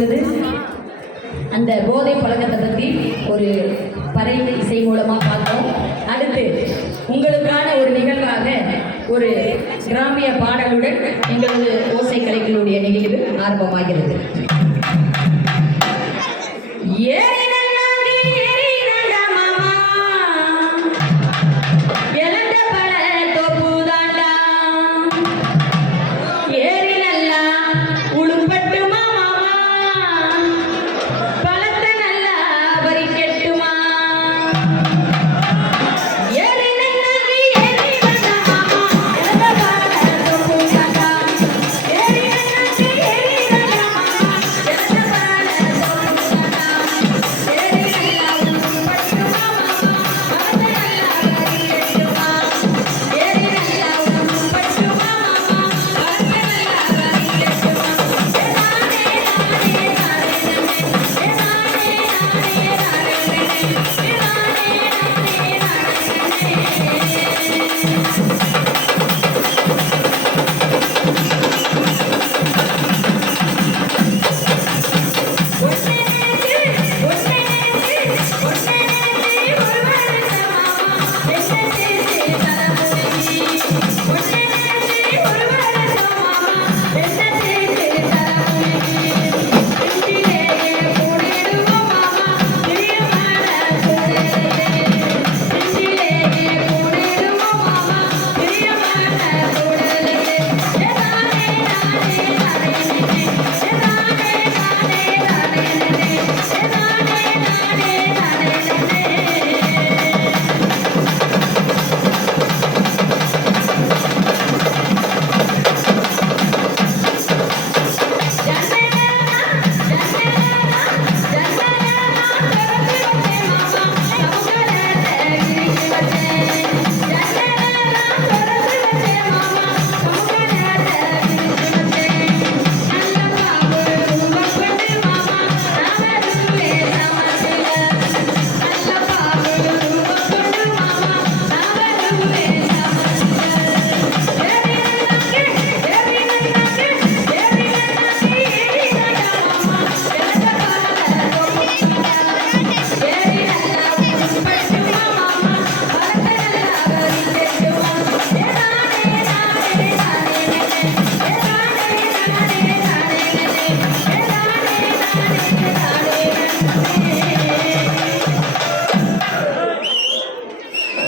பொழுது அந்த போதை பழக்கத்தை பற்றி ஒரு பறை இசை மூலமாக பார்த்தோம். அடுத்து உங்களுக்கான ஒரு நிகழ்வாக ஒரு கிராமிய பாடலுடன் எங்களது ஓசை கலைகளுடைய நிகழ்வு ஆரம்பமாகிறது. ஏ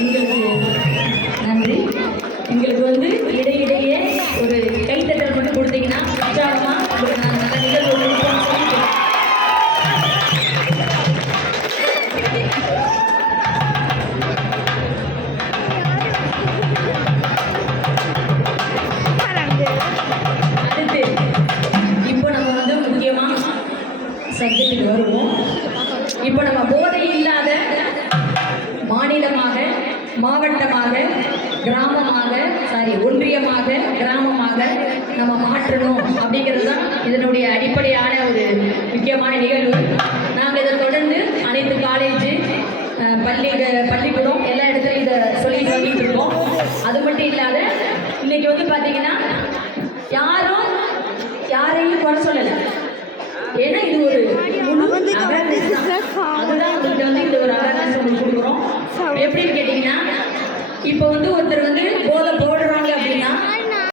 எங்களுக்கு நன்றி. எங்களுக்கு வந்து இடையிடையே ஒரு கைத்தட்டல் மட்டும் கொடுத்தீங்கன்னா உற்சாகமா உங்களுக்கு நாங்கள் நல்ல நிகழ்வு கொடுப்போம்னு இப்போ நம்ம வந்து முக்கியமா சப்ஜெக்ட்டுக்கு வருவோம். இப்போ நம்ம போதை இல்லாத மாநிலமாக மாவட்டமாக கிராமமாக சாரி ஒன்றியமாக கிராமமாக நம்ம மாற்றணும் அப்படிங்கிறது தான் இதனுடைய அடிப்படையான ஒரு முக்கியமான நிகழ்வு. நாங்கள் இதை தொடர்ந்து அனைத்து காலேஜ் பள்ளி பள்ளிக்கூடம் எல்லா இடத்துலையும் இதை சொல்லிட்டு வந்துட்டு இருக்கோம். அது மட்டும் இல்லாத இன்னைக்கு வந்து பார்த்தீங்கன்னா யாரும் யாரையும் குறை சொல்லலை. ஏன்னா இது ஒரு முழு. அதுதான் உங்கள்கிட்ட வந்து இந்த ஒரு அவேர்னஸ் உங்களுக்கு கொடுக்குறோம். கேட்டிங்கன்னா இப்போ வந்து ஒருத்தர் வந்து போதை